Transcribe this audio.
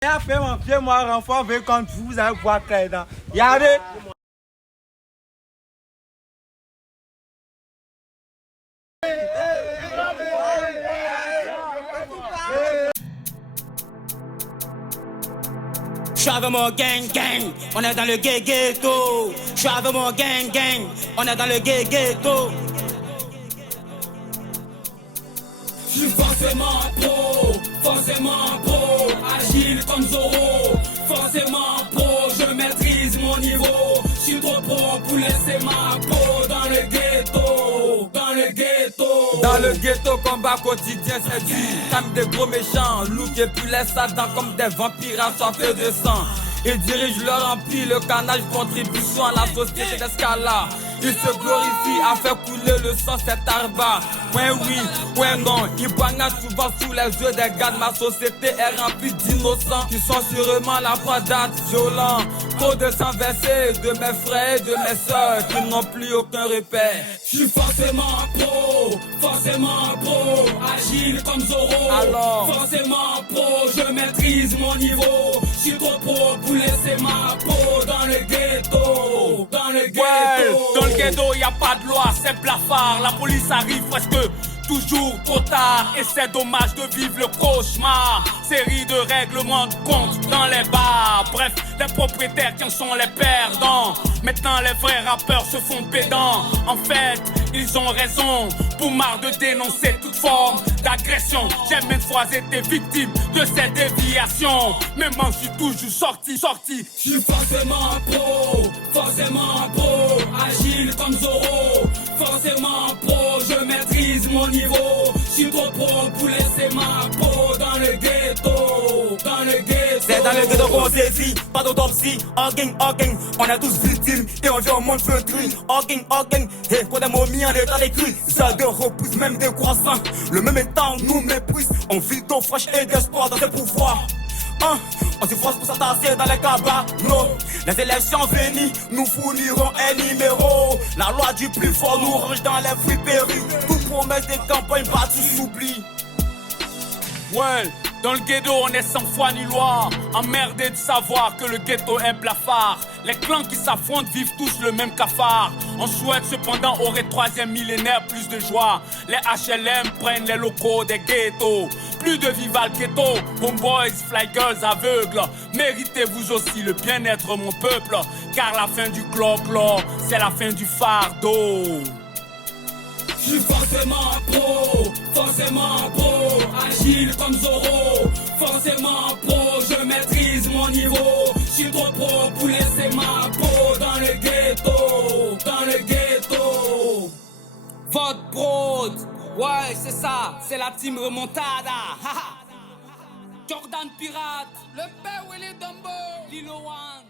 Il a fait mon pied, moi, renfort, quand vous allez voir clair dedans. Regardez. Je suis avec mon gang, on est dans le ghetto. Je suis avec mon gang, on est dans le ghetto. Je suis forcément pro, agile comme Zoro. Forcément pro, je maîtrise mon niveau. Je suis trop pro pour laisser ma peau dans le ghetto. Dans le ghetto, combat quotidien, c'est du comme des gros méchants, loups et puis les satans comme des vampires assoiffés de sang. Ils dirigent leur empire, le canage, contribution à la société d'escalade. Ils se glorifient à faire couler le sang, cet arba. Ouais oui, ouais non, ils poignardent souvent sous les yeux des gars de ma société est remplie d'innocents qui sont sûrement la proie d'actes violents. Trop de sang versé de mes frères et de mes sœurs qui n'ont plus aucun repère. Je suis forcément pro, agile comme Zoro. Alors, forcément pro, je maîtrise mon niveau. Je suis trop pro pour laisser ma peau dans le ghetto. Dans le ghetto, y a pas de loi, c'est blafard. La police arrive presque toujours trop tard. Et c'est dommage de vivre le cauchemar. Série de règlements de compte dans les bars. Bref, les propriétaires qui en sont les perdants. Maintenant les vrais rappeurs se font pédants. En fait, ils ont raison. Pour marre de dénoncer toute forme d'agression. J'ai maintes fois été victime de cette déviation. Mais moi je suis toujours sorti. Je suis forcément pro, agile comme Zoro. Forcément pro, je maîtrise mon niveau. Je suis trop pro pour laisser ma peau dans le ghetto. c'est dans le ghetto qu'on sévit, pas d'autopsie. All gang, on est tous victimes et on vit au monde fleutri. All gang, et pour des momies en état d'écrit. Ça de repousse même des croissants. Le même état nous méprise. On vit d'eau fraîche et d'espoir dans ses pouvoirs. On se force pour s'attasser dans les cabanos. Les élections venues, nous fournirons un numéro. La loi du plus fort nous range dans les friperies. Toute promesse des campagnes battues s'oublie. Ouais, dans le ghetto on est sans foi ni loi. Emmerdé de savoir que le ghetto est blafard. Les clans qui s'affrontent vivent tous le même cafard. On souhaite cependant au troisième millénaire plus de joie. Les HLM prennent les locaux des ghettos. Plus de vival ghetto, homeboys, fly girls aveugles. Méritez-vous aussi le bien-être mon peuple. Car la fin du clo-clo, c'est la fin du fardeau. Je suis forcément pro, agile comme Zoro. Forcément pro, je maîtrise mon niveau. Je suis trop pro pour laisser ma peau dans le ghetto. Votre prod, ouais c'est ça, c'est la team remontada. Jordan Pirate, le père Willy Dumbo, Lilo One.